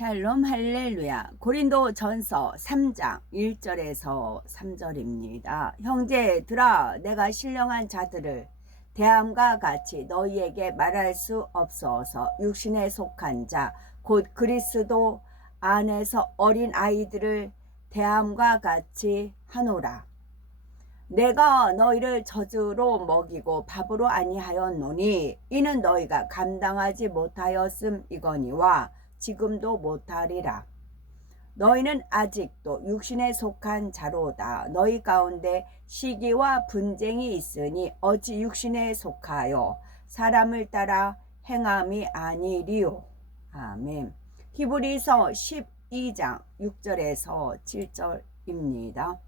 샬롬 할렐루야. 고린도 전서 3장 1절에서 3절입니다. 형제들아, 내가 신령한 자들을 대함과 같이 너희에게 말할 수 없어서 육신에 속한 자 곧 그리스도 안에서 어린 아이들을 대함과 같이 하노라. 내가 너희를 젖으로 먹이고 밥으로 아니하였노니 이는 너희가 감당하지 못하였음이거니와 지금도 못하리라. 너희는 아직도 육신에 속한 자로다. 너희 가운데 시기와 분쟁이 있으니 어찌 육신에 속하여 사람을 따라 행함이 아니리요. 아멘. 히브리서 12장 6절에서 7절입니다.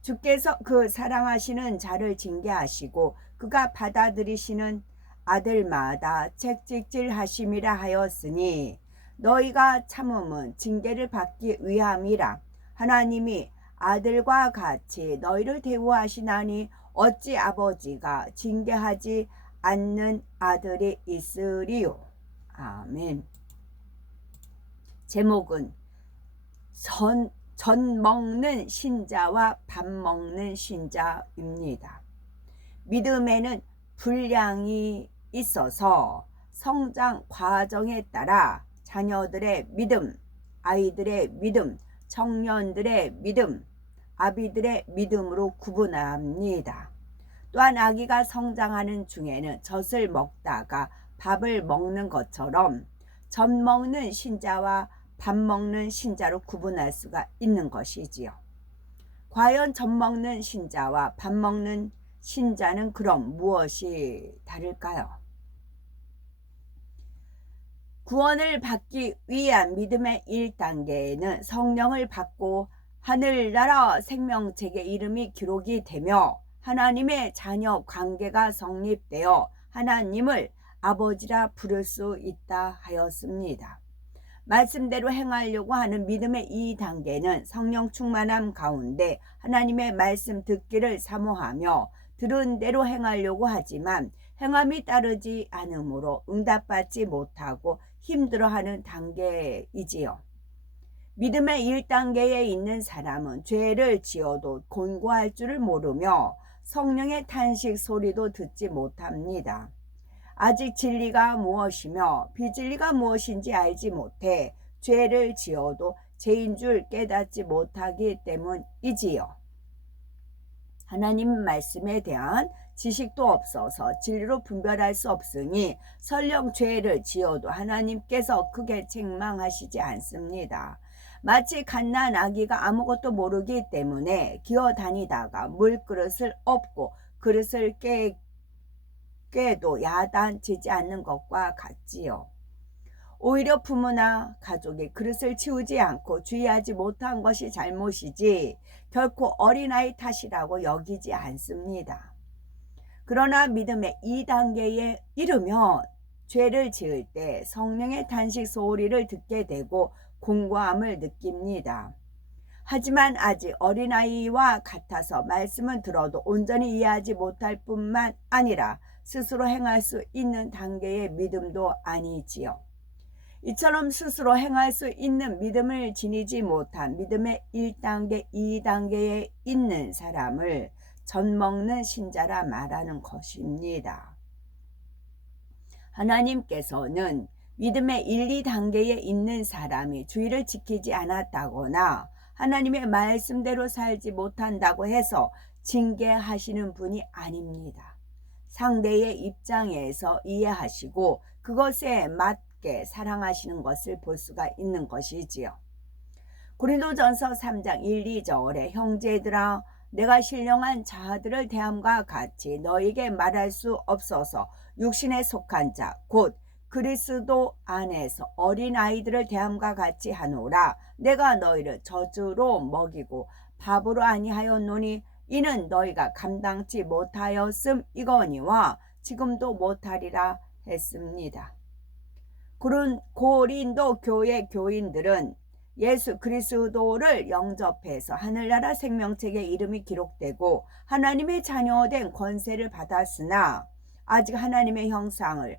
주께서 그 사랑하시는 자를 징계하시고 그가 받아들이시는 아들마다 책찍질하심이라 하였으니 너희가 참음은 징계를 받기 위함이라. 하나님이 아들과 같이 너희를 대우하시나니 어찌 아버지가 징계하지 않는 아들이 있으리요. 아멘. 제목은 전 먹는 신자와 밥 먹는 신자입니다. 믿음에는 분량이 있어서 성장 과정에 따라 자녀들의 믿음, 아이들의 믿음, 청년들의 믿음, 아비들의 믿음으로 구분합니다. 또한 아기가 성장하는 중에는 젖을 먹다가 밥을 먹는 것처럼 젖 먹는 신자와 밥 먹는 신자로 구분할 수가 있는 것이지요. 과연 젖 먹는 신자와 밥 먹는 신자는 그럼 무엇이 다를까요? 구원을 받기 위한 믿음의 1단계에는 성령을 받고 하늘나라 생명책의 이름이 기록이 되며 하나님의 자녀 관계가 성립되어 하나님을 아버지라 부를 수 있다 하였습니다. 말씀대로 행하려고 하는 믿음의 2단계는 성령 충만함 가운데 하나님의 말씀 듣기를 사모하며 들은 대로 행하려고 하지만 행함이 따르지 않으므로 응답받지 못하고 힘들어하는 단계이지요. 믿음의 1단계에 있는 사람은 죄를 지어도 곤고할 줄을 모르며 성령의 탄식 소리도 듣지 못합니다. 아직 진리가 무엇이며 비진리가 무엇인지 알지 못해 죄를 지어도 죄인 줄 깨닫지 못하기 때문이지요. 하나님 말씀에 대한 지식도 없어서 진리로 분별할 수 없으니 설령 죄를 지어도 하나님께서 크게 책망하시지 않습니다. 마치 갓난 아기가 아무것도 모르기 때문에 기어다니다가 물그릇을 엎고 그릇을 깨도 야단치지 않는 것과 같지요. 오히려 부모나 가족이 그릇을 치우지 않고 주의하지 못한 것이 잘못이지 결코 어린아이 탓이라고 여기지 않습니다. 그러나 믿음의 2단계에 이르면 죄를 지을 때 성령의 탄식 소리를 듣게 되고 공고함을 느낍니다. 하지만 아직 어린아이와 같아서 말씀은 들어도 온전히 이해하지 못할 뿐만 아니라 스스로 행할 수 있는 단계의 믿음도 아니지요. 이처럼 스스로 행할 수 있는 믿음을 지니지 못한 믿음의 1단계, 2단계에 있는 사람을 젖 먹는 신자라 말하는 것입니다. 하나님께서는 믿음의 1, 2단계에 있는 사람이 주의를 지키지 않았다거나 하나님의 말씀대로 살지 못한다고 해서 징계하시는 분이 아닙니다. 상대의 입장에서 이해하시고 그것에 맞게 사랑하시는 것을 볼 수가 있는 것이지요. 고린도전서 3장 1, 2절에 형제들아 내가 신령한 자들을 대함과 같이 너에게 말할 수 없어서 육신에 속한 자 곧 그리스도 안에서 어린 아이들을 대함과 같이 하노라. 내가 너희를 젖으로 먹이고 밥으로 아니하였노니 이는 너희가 감당치 못하였음이거니와 지금도 못하리라 했습니다. 고린도 교회 교인들은 예수 그리스도를 영접해서 하늘나라 생명책에 이름이 기록되고 하나님의 자녀된 권세를 받았으나 아직 하나님의 형상을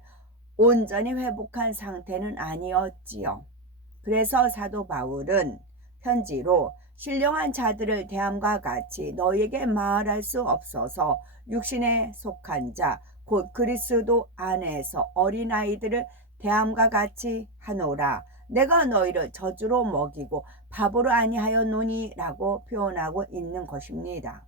온전히 회복한 상태는 아니었지요. 그래서 사도 바울은 편지로 신령한 자들을 대함과 같이 너희에게 말할 수 없어서 육신에 속한 자 곧 그리스도 안에서 어린아이들을 대함과 같이 하노라. 내가 너희를 저주로 먹이고 바보로 아니하였노니라고 표현하고 있는 것입니다.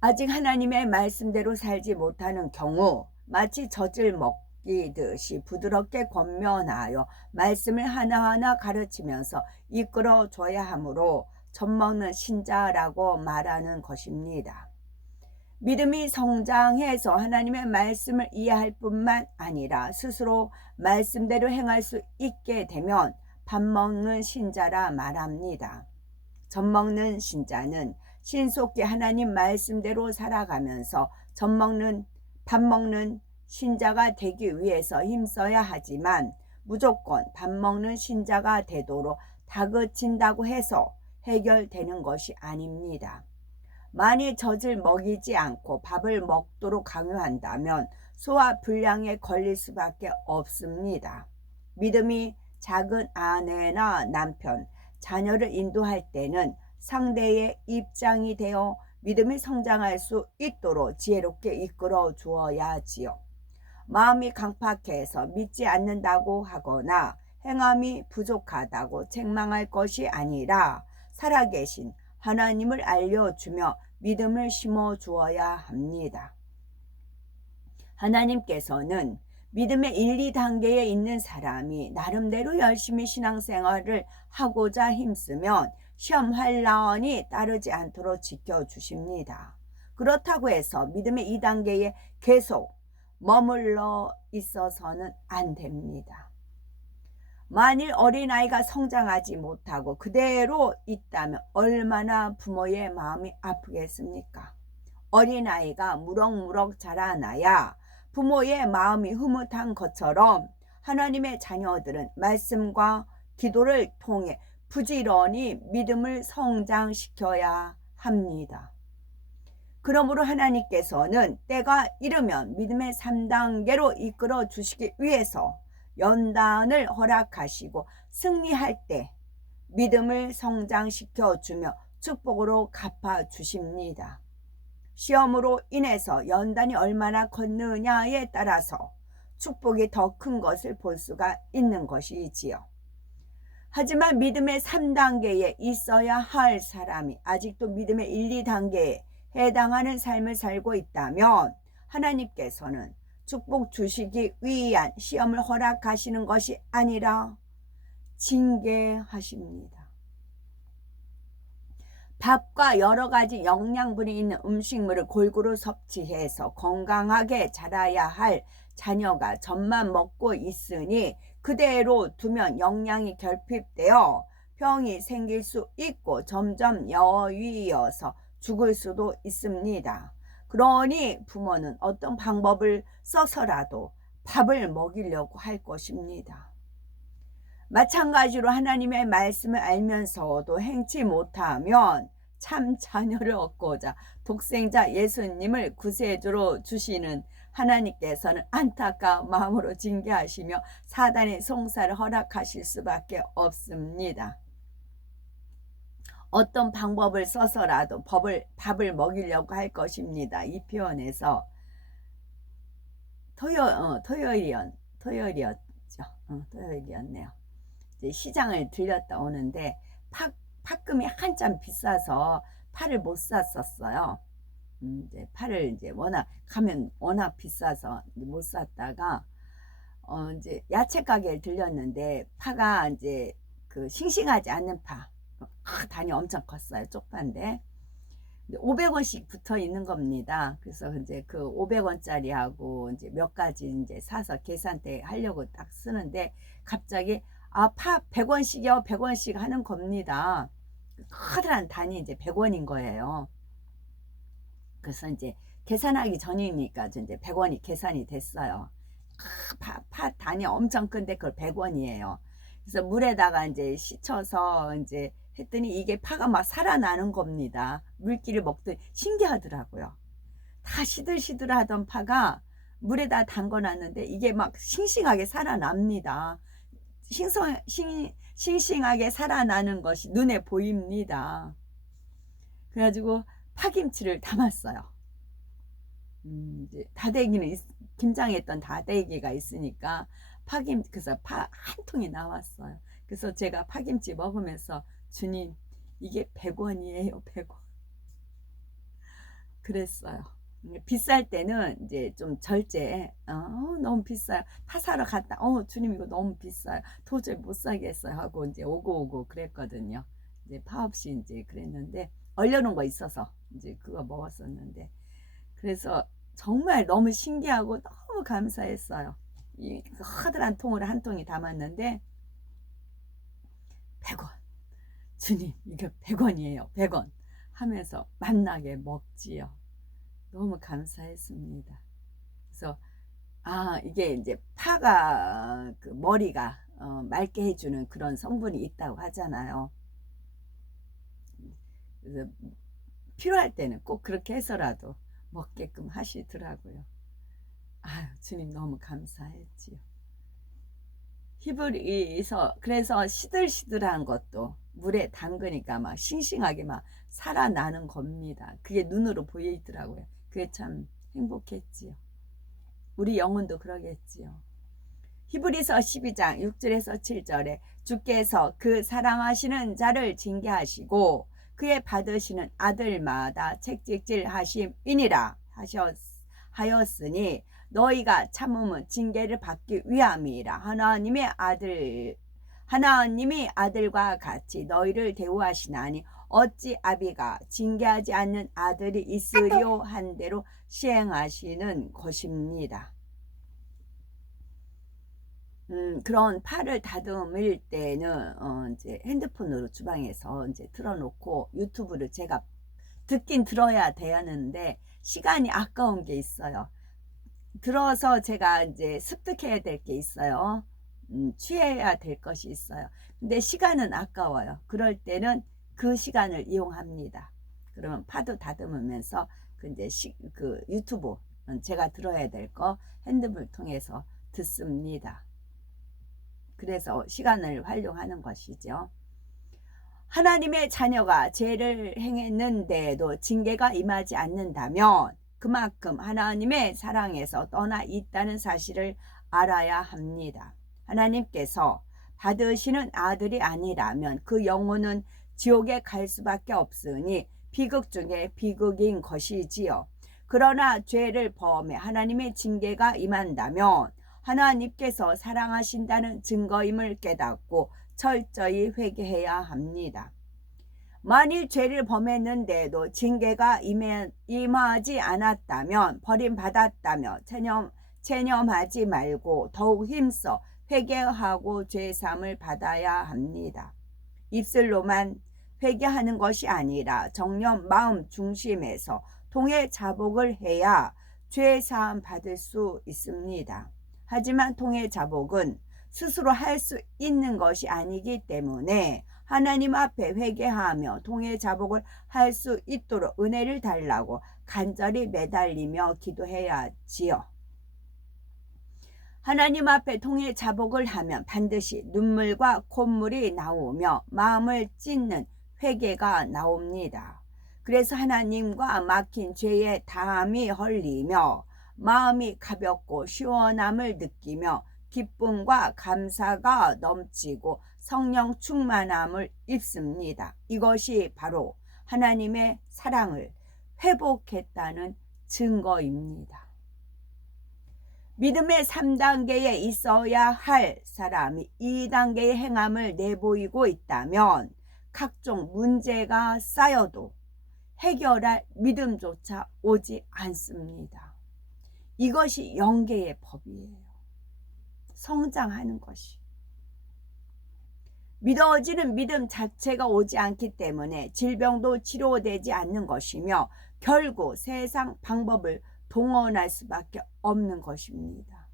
아직 하나님의 말씀대로 살지 못하는 경우 마치 젖을 먹이듯이 부드럽게 권면하여 말씀을 하나하나 가르치면서 이끌어줘야 하므로 젖먹는 신자라고 말하는 것입니다. 믿음이 성장해서 하나님의 말씀을 이해할 뿐만 아니라 스스로 말씀대로 행할 수 있게 되면 밥 먹는 신자라 말합니다. 젖 먹는 신자는 신속히 하나님 말씀대로 살아가면서 밥 먹는 신자가 되기 위해서 힘써야 하지만 무조건 밥 먹는 신자가 되도록 다그친다고 해서 해결되는 것이 아닙니다. 만일 젖을 먹이지 않고 밥을 먹도록 강요한다면 소화 불량에 걸릴 수밖에 없습니다. 믿음이 작은 아내나 남편, 자녀를 인도할 때는 상대의 입장이 되어 믿음이 성장할 수 있도록 지혜롭게 이끌어 주어야지요. 마음이 강팍해서 믿지 않는다고 하거나 행함이 부족하다고 책망할 것이 아니라 살아계신 하나님을 알려주며 믿음을 심어 주어야 합니다. 하나님께서는 믿음의 1, 2단계에 있는 사람이 나름대로 열심히 신앙생활을 하고자 힘쓰면 시험 환란이 따르지 않도록 지켜주십니다. 그렇다고 해서 믿음의 2단계에 계속 머물러 있어서는 안 됩니다. 만일 어린아이가 성장하지 못하고 그대로 있다면 얼마나 부모의 마음이 아프겠습니까? 어린아이가 무럭무럭 자라나야 부모의 마음이 흐뭇한 것처럼 하나님의 자녀들은 말씀과 기도를 통해 부지런히 믿음을 성장시켜야 합니다. 그러므로 하나님께서는 때가 이르면 믿음의 3단계로 이끌어 주시기 위해서 연단을 허락하시고 승리할 때 믿음을 성장시켜 주며 축복으로 갚아 주십니다. 시험으로 인해서 연단이 얼마나 컸느냐에 따라서 축복이 더 큰 것을 볼 수가 있는 것이지요. 하지만 믿음의 3단계에 있어야 할 사람이 아직도 믿음의 1, 2단계에 해당하는 삶을 살고 있다면 하나님께서는 축복 주시기 위한 시험을 허락하시는 것이 아니라 징계하십니다. 밥과 여러 가지 영양분이 있는 음식물을 골고루 섭취해서 건강하게 자라야 할 자녀가 젖만 먹고 있으니 그대로 두면 영양이 결핍되어 병이 생길 수 있고 점점 여위어서 죽을 수도 있습니다. 그러니 부모는 어떤 방법을 써서라도 밥을 먹이려고 할 것입니다. 마찬가지로 하나님의 말씀을 알면서도 행치 못하면 참 자녀를 얻고자 독생자 예수님을 구세주로 주시는 하나님께서는 안타까운 마음으로 징계하시며 사단의 송사를 허락하실 수밖에 없습니다. 어떤 방법을 써서라도 밥을 먹이려고 할 것입니다. 이 표현에서 토요일이었네요. 이제 시장을 들렸다 오는데 팥금이 한참 비싸서 파를 못 샀었어요. 이제 파를 이제 가면 워낙 비싸서 못 샀다가 이제 야채 가게에 들렸는데 파가 이제 그 싱싱하지 않는 파, 단이 엄청 컸어요. 쪽파인데 500원씩 붙어 있는 겁니다. 그래서 이제 그 500원짜리하고 이제 몇 가지 이제 사서 계산대 하려고 딱 쓰는데 갑자기 파 100원씩이요, 100원씩 하는 겁니다. 커다란 단이 이제 100원인 거예요. 그래서 이제 계산하기 전이니까 이제 100원이 계산이 됐어요. 파 단이 엄청 큰데 그걸 100원이에요. 그래서 물에다가 이제 씻어서 이제 했더니 이게 파가 막 살아나는 겁니다. 물기를 먹더니 신기하더라고요. 다 시들시들하던 파가 물에다 담궈놨는데 이게 막 싱싱하게 살아납니다. 싱싱하게 살아나는 것이 눈에 보입니다. 그래가지고 파김치를 담았어요. 이제 김장에 있던 다대기가 있으니까 그래서 파 한 통이 나왔어요. 그래서 제가 파김치 먹으면서 주님 이게 100원이에요 100원 그랬어요. 비쌀 때는 이제 좀 절제 너무 비싸요. 파 사러 갔다 주님 이거 너무 비싸요. 도저히 못 사겠어요 하고 이제 오고 그랬거든요. 이제 파 없이 이제 그랬는데 얼려놓은 거 있어서 이제 그거 먹었었는데 그래서 정말 너무 신기하고 너무 감사했어요. 이 커다란 통을 한 통이 담았는데 100원 주님 이게 100원이에요 100원 하면서 맛나게 먹지요. 너무 감사했습니다. 그래서 이게 이제 파가 그 머리가 맑게 해주는 그런 성분이 있다고 하잖아요. 그래서 필요할 때는 꼭 그렇게 해서라도 먹게끔 하시더라고요. 주님 너무 감사했지요. 히브리서 그래서 시들시들한 것도 물에 담그니까 막 싱싱하게 막 살아나는 겁니다. 그게 눈으로 보이더라고요. 그게 참 행복했지요. 우리 영혼도 그러겠지요. 히브리서 12장 6절에서 7절에 주께서 그 사랑하시는 자를 징계하시고 그의 받으시는 아들마다 책찍질 하심이니라 하였으니 너희가 참음은 징계를 받기 위함이라. 하나님이 아들과 같이 너희를 대우하시나니 어찌 아비가 징계하지 않는 아들이 있으리요 한 대로 시행하시는 것입니다. 그런 파를 다듬을 때는 이제 핸드폰으로 주방에서 이제 틀어놓고 유튜브를 제가 듣긴 들어야 되는데 시간이 아까운 게 있어요. 들어서 제가 이제 습득해야 될 게 있어요. 취해야 될 것이 있어요. 근데 시간은 아까워요. 그럴 때는 그 시간을 이용합니다. 그러면 파도 다듬으면서 그 유튜브 제가 들어야 될 거 핸드폰을 통해서 듣습니다. 그래서 시간을 활용하는 것이죠. 하나님의 자녀가 죄를 행했는데도 징계가 임하지 않는다면 그만큼 하나님의 사랑에서 떠나 있다는 사실을 알아야 합니다. 하나님께서 받으시는 아들이 아니라면 그 영혼은 지옥에 갈 수밖에 없으니 비극 중에 비극인 것이지요. 그러나 죄를 범해 하나님의 징계가 임한다면 하나님께서 사랑하신다는 증거임을 깨닫고 철저히 회개해야 합니다. 만일 죄를 범했는데도 징계가 임하지 않았다면 버림받았다며 체념하지 말고 더욱 힘써 회개하고 죄사함을 받아야 합니다. 입술로만 회개하는 것이 아니라 정녕 마음 중심에서 통해 자복을 해야 죄사함 받을 수 있습니다. 하지만 통해 자복은 스스로 할 수 있는 것이 아니기 때문에 하나님 앞에 회개하며 통해 자복을 할 수 있도록 은혜를 달라고 간절히 매달리며 기도해야지요. 하나님 앞에 통해 자복을 하면 반드시 눈물과 콧물이 나오며 마음을 찢는 회개가 나옵니다. 그래서 하나님과 막힌 죄의 담이 헐리며 마음이 가볍고 시원함을 느끼며 기쁨과 감사가 넘치고 성령 충만함을 입습니다. 이것이 바로 하나님의 사랑을 회복했다는 증거입니다. 믿음의 3단계에 있어야 할 사람이 2단계의 행함을 내보이고 있다면 각종 문제가 쌓여도 해결할 믿음조차 오지 않습니다. 이것이 영계의 법이에요. 성장하는 것이. 믿어지는 믿음 자체가 오지 않기 때문에 질병도 치료되지 않는 것이며 결국 세상 방법을 동원할 수밖에 없는 것입니다.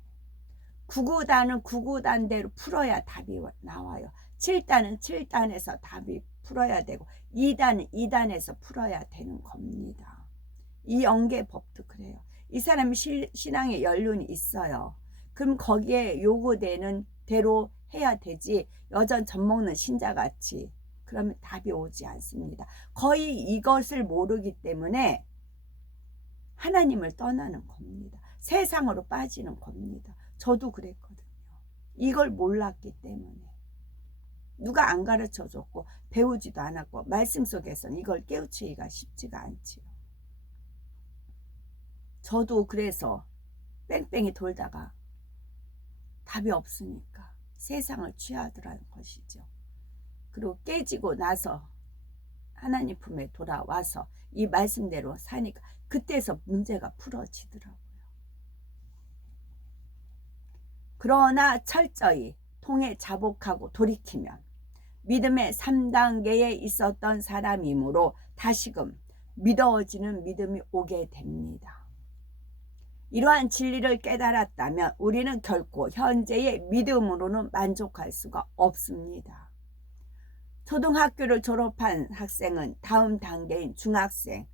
9구단은 9구단대로 풀어야 답이 나와요. 7단은 7단에서 답이 풀어야 되고 2단은 2단에서 풀어야 되는 겁니다. 이 영계 법도 그래요. 이 사람이 신앙의 연륜이 있어요. 그럼 거기에 요구되는 대로 해야 되지, 여전 젖먹는 신자같이 그러면 답이 오지 않습니다. 거의 이것을 모르기 때문에 하나님을 떠나는 겁니다. 세상으로 빠지는 겁니다. 저도 그랬거든요. 이걸 몰랐기 때문에. 누가 안 가르쳐 줬고 배우지도 않았고 말씀 속에서는 이걸 깨우치기가 쉽지가 않지요. 저도 그래서 뺑뺑이 돌다가 답이 없으니까 세상을 취하더라는 것이죠. 그리고 깨지고 나서 하나님 품에 돌아와서 이 말씀대로 사니까 그때서 문제가 풀어지더라고요. 그러나 철저히 통에 자복하고 돌이키면 믿음의 3단계에 있었던 사람이므로 다시금 믿어지는 믿음이 오게 됩니다. 이러한 진리를 깨달았다면 우리는 결코 현재의 믿음으로는 만족할 수가 없습니다. 초등학교를 졸업한 학생은 다음 단계인 중학생,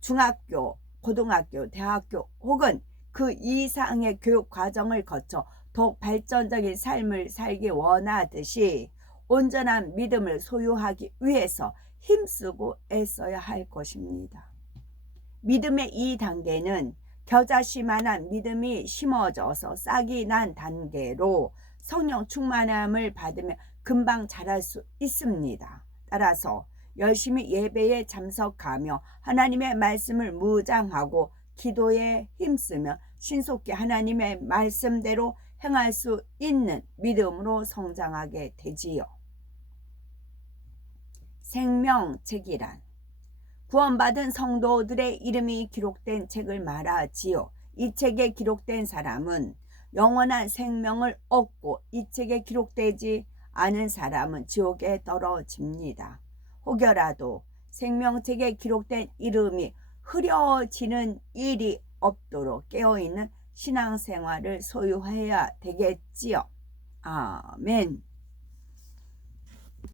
중학교, 고등학교, 대학교 혹은 그 이상의 교육 과정을 거쳐 더욱 발전적인 삶을 살기 원하듯이 온전한 믿음을 소유하기 위해서 힘쓰고 애써야 할 것입니다. 믿음의 이 단계는 겨자씨만한 믿음이 심어져서 싹이 난 단계로 성령 충만함을 받으면 금방 자랄 수 있습니다. 따라서 열심히 예배에 참석하며 하나님의 말씀을 묵상하고 기도에 힘쓰며 신속히 하나님의 말씀대로 행할 수 있는 믿음으로 성장하게 되지요. 생명책이란 구원받은 성도들의 이름이 기록된 책을 말하지요. 이 책에 기록된 사람은 영원한 생명을 얻고 이 책에 기록되지 않은 사람은 지옥에 떨어집니다. 혹여라도 생명책에 기록된 이름이 흐려지는 일이 없도록 깨어있는 신앙생활을 소유해야 되겠지요. 아멘.